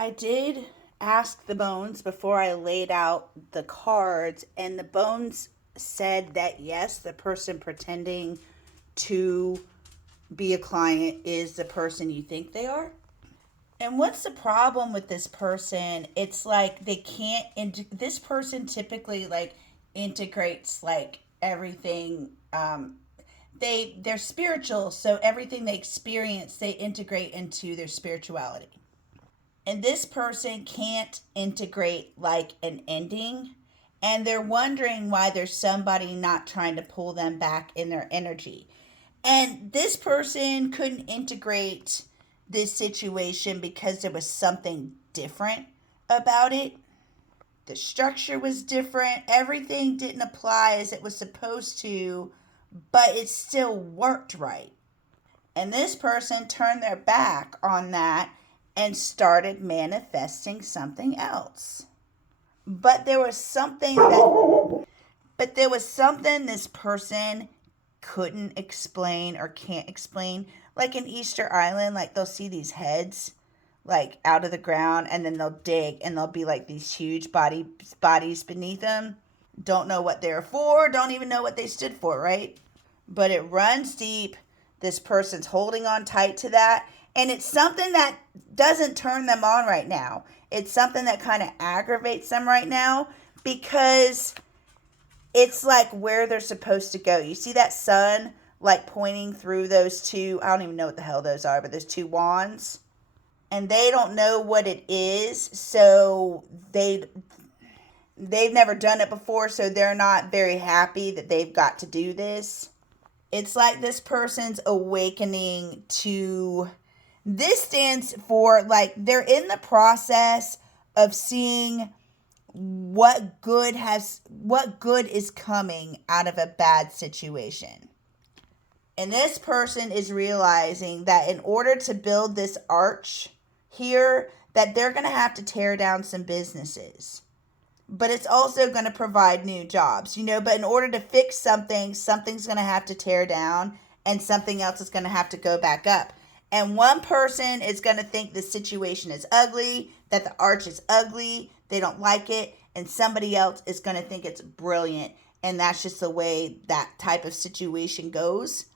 I did ask the bones before I laid out the cards, and the bones said that yes, the person pretending to be a client is the person you think they are. And what's the problem with this person? It's like they can't. This person typically like integrates like everything. They're spiritual, so everything they experience they integrate into their spirituality. And this person can't integrate like an ending, and they're wondering why there's somebody not trying to pull them back in their energy. And this person couldn't integrate this situation because there was something different about it. The structure was different, everything didn't apply as it was supposed to, but it still worked right. And this person turned their back on that and started manifesting something else. But there was something that but there was something this person couldn't explain or can't explain. Like in Easter Island, like they'll see these heads like out of the ground, and then they'll dig and there'll be like these huge bodies beneath them. Don't know what they're for, don't even know what they stood for, right? But it runs deep. This person's holding on tight to that. And it's something that doesn't turn them on right now. It's something that kind of aggravates them right now because it's like where they're supposed to go. You see that sun like pointing through those two, I don't even know what the hell those are, but those two wands. And they don't know what it is, so they've never done it before, so they're not very happy that they've got to do this. It's like this person's awakening to this stands for like they're in the process of seeing what good is coming out of a bad situation. And this person is realizing that in order to build this arch here, that they're going to have to tear down some businesses. But it's also going to provide new jobs, but in order to fix something, something's going to have to tear down and something else is going to have to go back up. And one person is going to think the situation is ugly, that the arch is ugly, they don't like it, and somebody else is going to think it's brilliant. And that's just the way that type of situation goes.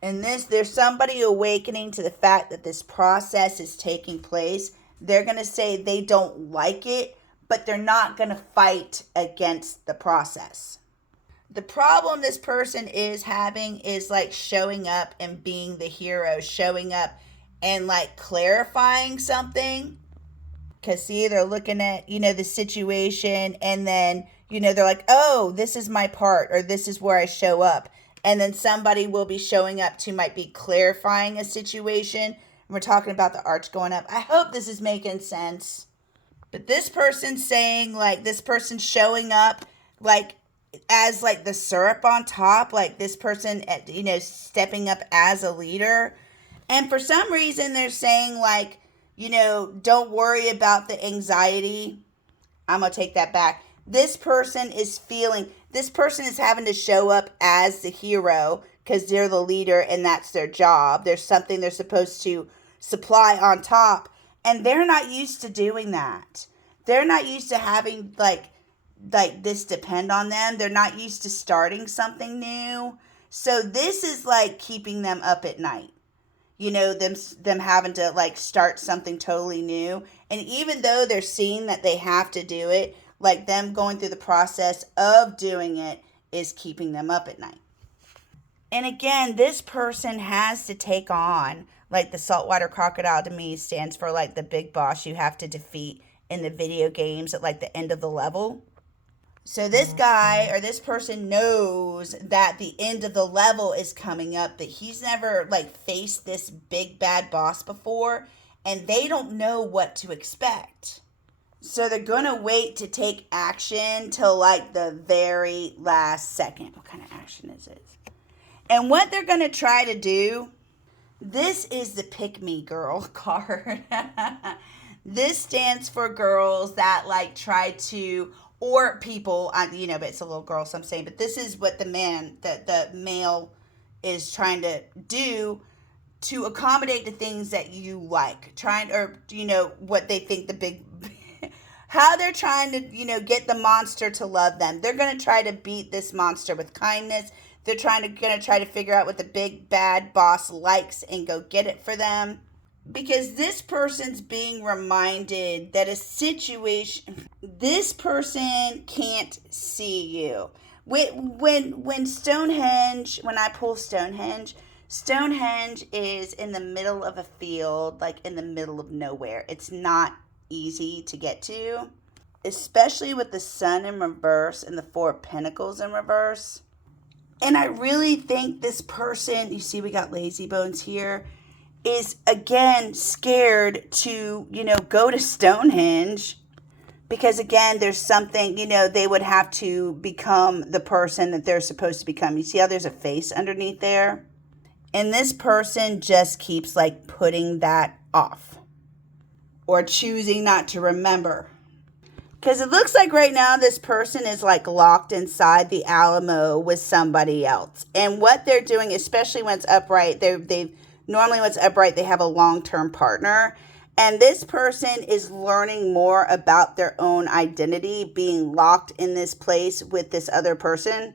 And there's somebody awakening to the fact that this process is taking place. They're going to say they don't like it, but they're not going to fight against the process. The problem this person is having is like showing up and being the hero, showing up and like clarifying something. Because see, they're looking at, the situation, and then, they're like, oh, this is my part, or this is where I show up. And then somebody will be showing up to might be clarifying a situation. We're talking about the arch going up. I hope this is making sense. But this person's saying, like, this person showing up, like, as, like, the syrup on top. Like, this person, stepping up as a leader. And for some reason, they're saying, like, don't worry about the anxiety. I'm going to take that back. This person is having to show up as the hero because they're the leader and that's their job. There's something they're supposed to supply on top. And they're not used to doing that. They're not used to having like this depend on them. They're not used to starting something new. So this is like keeping them up at night. Them having to like start something totally new. And even though they're seeing that they have to do it, like them going through the process of doing it is keeping them up at night. And again, this person has to take on, like the saltwater crocodile to me stands for like the big boss you have to defeat in the video games at like the end of the level. So this guy or this person knows that the end of the level is coming up, that he's never like faced this big bad boss before, and they don't know what to expect. So they're going to wait to take action till like the very last second. What kind of action is it? And what they're going to try to do, this is the pick me girl card. This stands for girls that like try to, or people, but it's a little girl, so I'm saying, but this is what the male is trying to do to accommodate the things that you like, what they think the big, how they're trying to, get the monster to love them. They're going to try to beat this monster with kindness. They're going to try to figure out what the big bad boss likes and go get it for them. Because this person's being reminded that this person can't see you. When Stonehenge, when I pull Stonehenge is in the middle of a field, like in the middle of nowhere. It's not easy to get to, especially with the Sun in reverse and the Four of Pentacles in reverse. And I really think this person, you see we got lazy bones here, is again scared to, go to Stonehenge. Because again, there's something, they would have to become the person that they're supposed to become. You see how there's a face underneath there? And this person just keeps like putting that off. Or choosing not to remember. Because it looks like right now this person is like locked inside the Alamo with somebody else. And what they're doing, especially when it's upright, normally when it's upright, they have a long-term partner. And this person is learning more about their own identity, being locked in this place with this other person.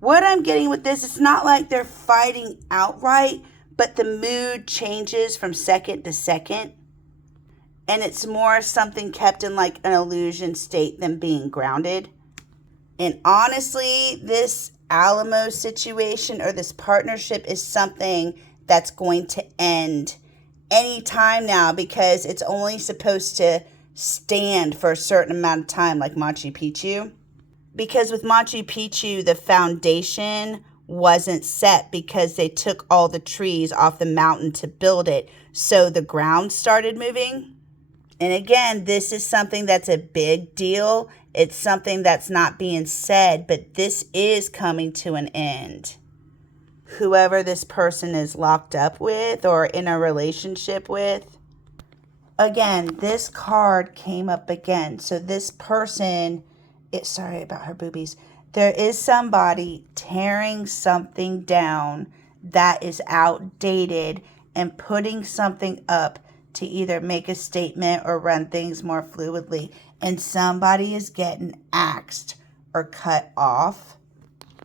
What I'm getting with this, it's not like they're fighting outright, but the mood changes from second to second. And it's more something kept in like an illusion state than being grounded. And honestly, this Alamo situation or this partnership is something that's going to end any time now, because it's only supposed to stand for a certain amount of time, like Machu Picchu. Because with Machu Picchu, the foundation wasn't set because they took all the trees off the mountain to build it. So the ground started moving. And again, this is something that's a big deal. It's something that's not being said, but this is coming to an end. Whoever this person is locked up with or in a relationship with. Again, this card came up again. So this person, sorry about her boobies. There is somebody tearing something down that is outdated and putting something up to either make a statement or run things more fluidly. And somebody is getting axed or cut off.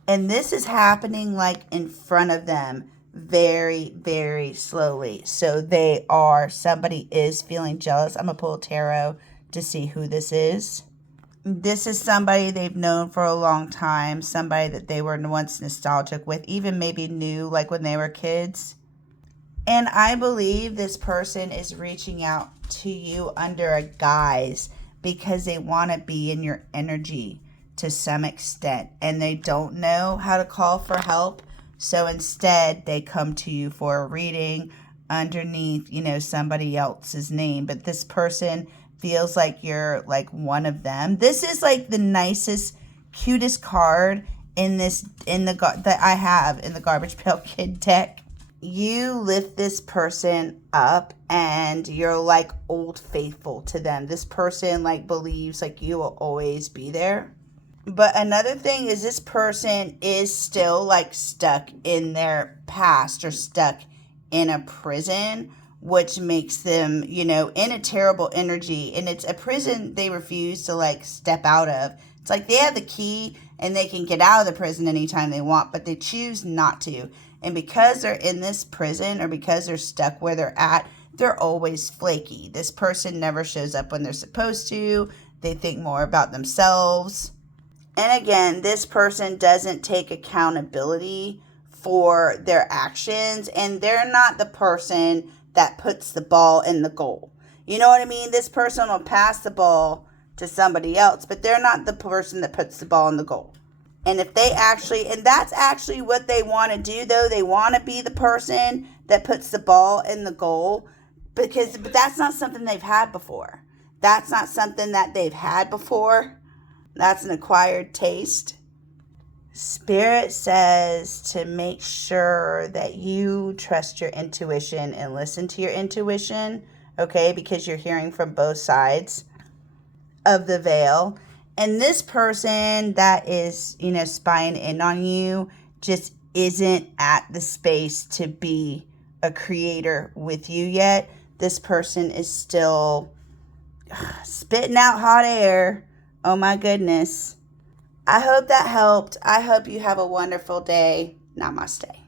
And this is happening like in front of them very, very slowly. So somebody is feeling jealous. I'm going to pull a tarot to see who this is. This is somebody they've known for a long time. Somebody that they were once nostalgic with, even maybe knew like when they were kids. And I believe this person is reaching out to you under a guise because they want to be in your energy to some extent, and they don't know how to call for help. So instead, they come to you for a reading underneath, somebody else's name. But this person feels like you're like one of them. This is like the nicest, cutest card that I have in the Garbage Pail Kid deck. You lift this person up and you're like old faithful to them. This person like believes like you will always be there. But another thing is this person is still like stuck in their past or stuck in a prison, which makes them, in a terrible energy. And it's a prison they refuse to like step out of. It's like they have the key and they can get out of the prison anytime they want, but they choose not to. And because they're in this prison or because they're stuck where they're at, they're always flaky. This person never shows up when they're supposed to. They think more about themselves. And again, this person doesn't take accountability for their actions, and they're not the person that puts the ball in the goal. You know what I mean? This person will pass the ball to somebody else, but they're not the person that puts the ball in the goal. And if they and that's actually what they want to do, though. They want to be the person that puts the ball in the goal, but that's not something they've had before. That's not something that they've had before. That's an acquired taste. Spirit says to make sure that you trust your intuition and listen to your intuition, okay? Because you're hearing from both sides of the veil. And this person that is, spying in on you just isn't at the space to be a creator with you yet. This person is still spitting out hot air. Oh my goodness. I hope that helped. I hope you have a wonderful day. Namaste.